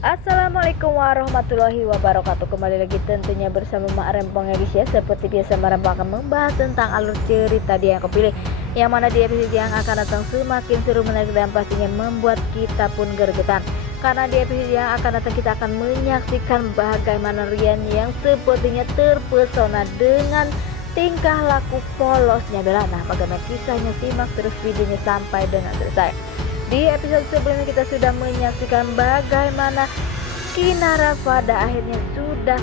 Assalamualaikum warahmatullahi wabarakatuh. Kembali lagi tentunya bersama Mak Rempong Edis ya. Seperti biasa Mak Rempong akan membahas tentang alur cerita dia yang kepilih, yang mana di episode yang akan datang semakin seru, menarik dan pastinya membuat kita pun gergetan. Karena di episode yang akan datang kita akan menyaksikan bagaimana Rian yang sepertinya terpesona dengan tingkah laku polosnya Bella. Nah, bagaimana kisahnya, simak terus videonya sampai dengan selesai. Di episode sebelumnya kita sudah menyaksikan bagaimana Kinara pada akhirnya sudah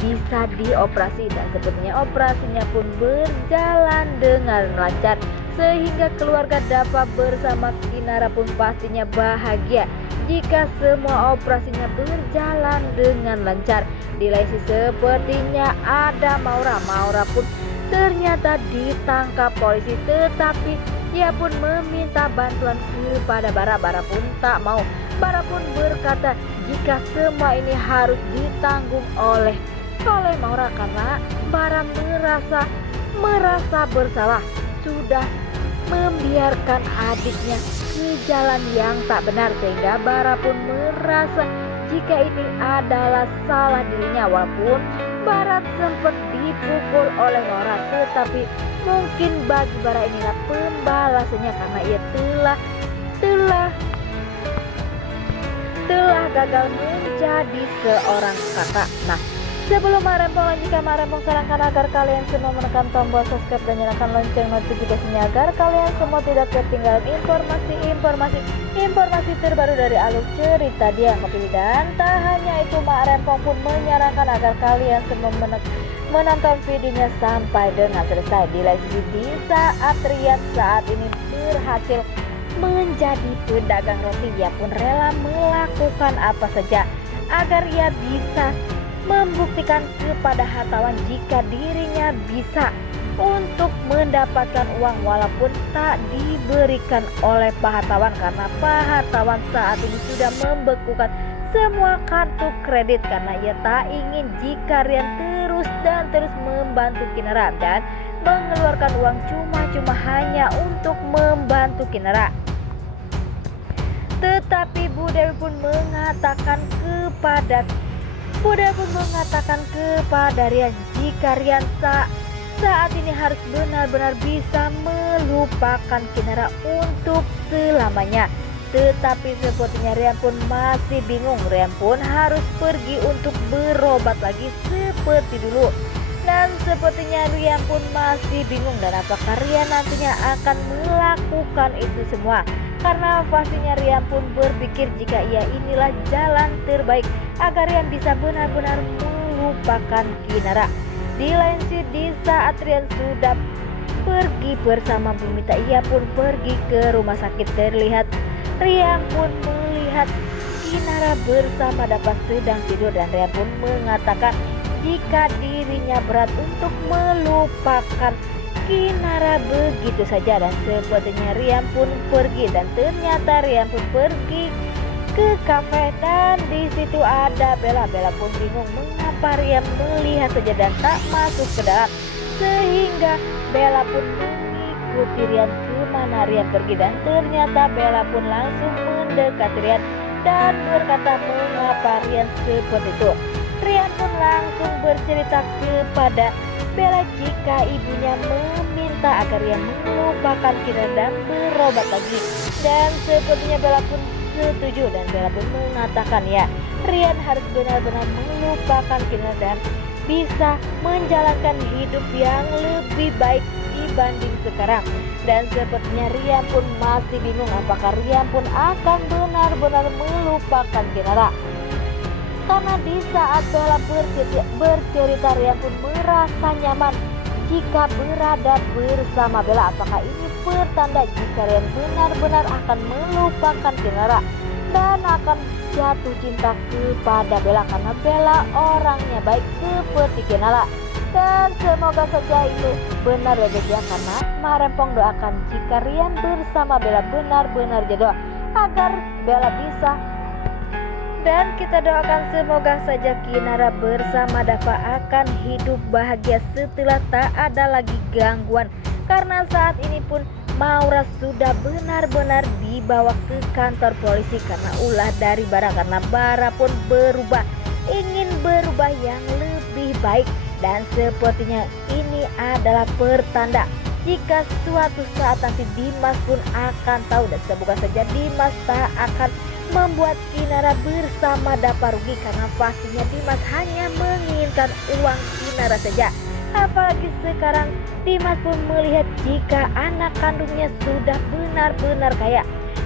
bisa dioperasi, dan sepertinya operasinya pun berjalan dengan lancar sehingga keluarga Dava bersama Kinara pun pastinya bahagia jika semua operasinya berjalan dengan lancar. Di lain sisi sepertinya ada Maura pun ternyata ditangkap polisi, tetapi ia pun meminta bantuan kepada Bara pun tak mau. Bara pun berkata jika semua ini harus ditanggung oleh Maura karena Bara merasa bersalah sudah membiarkan adiknya ke jalan yang tak benar, sehingga Bara pun merasa jika ini adalah salah dirinya. Walaupun Bara sempat dipukul oleh Maura, tetapi mungkin bagi Bara inilah pembalasannya karena ia telah gagal menjadi seorang kakak. Nah, sebelum Mak Rempong lanjutkan, Mak Rempong sarankan agar kalian semua menekan tombol subscribe dan nyalakan lonceng notifikasinya agar kalian semua tidak ketinggalan informasi terbaru dari alur cerita dia yang kepilih. Dan tak hanya itu, Mak Rempong pun menyarankan agar kalian semua menonton videonya sampai dengan selesai. Di lain sisi, di saat Rian saat ini berhasil menjadi pedagang roti, ia pun rela melakukan apa saja agar ia bisa membuktikan kepada hartawan jika dirinya bisa untuk mendapatkan uang walaupun tak diberikan oleh Pak Hartawan, karena Pak Hartawan saat ini sudah membekukan semua kartu kredit karena ia tak ingin jika Rian terus membantu Kinara dan mengeluarkan uang cuma-cuma hanya untuk membantu Kinara. Tetapi Bu Dewi pun mengatakan kepada Rian jika Rian saat ini harus benar-benar bisa melupakan Kinara untuk selamanya. Tetapi sepertinya Rian pun masih bingung. Rian pun harus pergi untuk berobat lagi seperti dulu. Dan sepertinya Rian pun masih bingung dan apakah Rian nantinya akan melakukan itu semua. Karena pastinya Rian pun berpikir jika inilah jalan terbaik agar Rian bisa benar-benar melupakan Kinara. Di lain sisi, di saat Rian sudah pergi bersama Bumita, ia pun pergi ke rumah sakit. Terlihat Rian pun melihat Kinara bersama Dava sedang tidur, dan Rian pun mengatakan jika dirinya berat untuk melupakan Kinara begitu saja. Dan sepertinya Rian pun pergi, dan ternyata Rian pun pergi ke kafe, dan di situ ada Bella pun bingung mengapa Rian melihat saja dan tak masuk ke dalam, sehingga Bella pun mengikuti Rian kemana Rian pergi. Dan ternyata Bella pun langsung mendekati Rian dan berkata mengapa Rian seperti itu. Rian pun langsung bercerita kepada Bella jika ibunya meminta agar Rian melupakan Kinara dan berobat lagi. Dan sepertinya Bella pun setuju, dan Bella pun mengatakan ya Rian harus benar-benar melupakan Kinara dan bisa menjalankan hidup yang lebih baik dibanding sekarang. Dan sepertinya Rian pun masih bingung apakah Rian pun akan benar-benar melupakan Kinara. Karena di saat Bella bercerita Rian pun merasa nyaman jika berada bersama Bella. Apakah ini pertanda jika Rian benar-benar akan melupakan Kinara dan akan jatuh cinta kepada Bella karena Bella orangnya baik seperti Kinara. Dan semoga saja itu benar ya guys ya, karena Mak Rempong doakan jika Rian bersama Bella benar-benar jodoh agar Bella bisa. Dan kita doakan semoga saja Kinara bersama Dava akan hidup bahagia setelah tak ada lagi gangguan. Karena saat ini pun Maura sudah benar-benar dibawa ke kantor polisi karena ulah dari Bara, karena Bara pun ingin berubah yang lebih baik. Dan sepertinya ini adalah pertanda jika suatu saat nanti Dimas pun akan tahu, dan bukan saja Dimas tak akan membuat Kinara bersama Dapa rugi, karena pastinya Dimas hanya menginginkan uang Kinara saja. Apalagi sekarang Dimas pun melihat jika anak kandungnya sudah benar-benar kaya.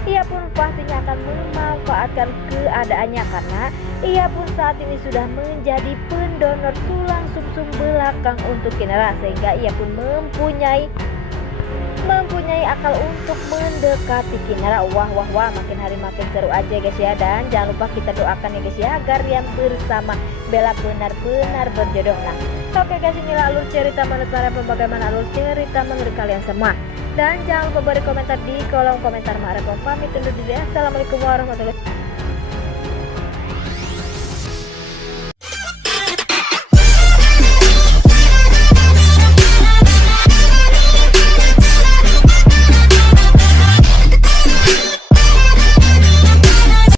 Ia pun pastinya akan memanfaatkan keadaannya karena ia pun saat ini sudah menjadi pendonor tulang sumsum belakang untuk Kinara, sehingga ia pun mempunyai akal untuk mendekati Kinara. Wah, makin hari makin seru aja guys ya. Dan jangan lupa kita doakan ya guys ya, agar Rian bersama Bella benar-benar berjodoh. Nah, oke guys, inilah alur cerita menurut para bagaimana alur cerita menurut kalian semua. Dan jangan lupa beri komentar di kolom komentar. Mari pamit undur diri. Assalamualaikum warahmatullahi wabarakatuh.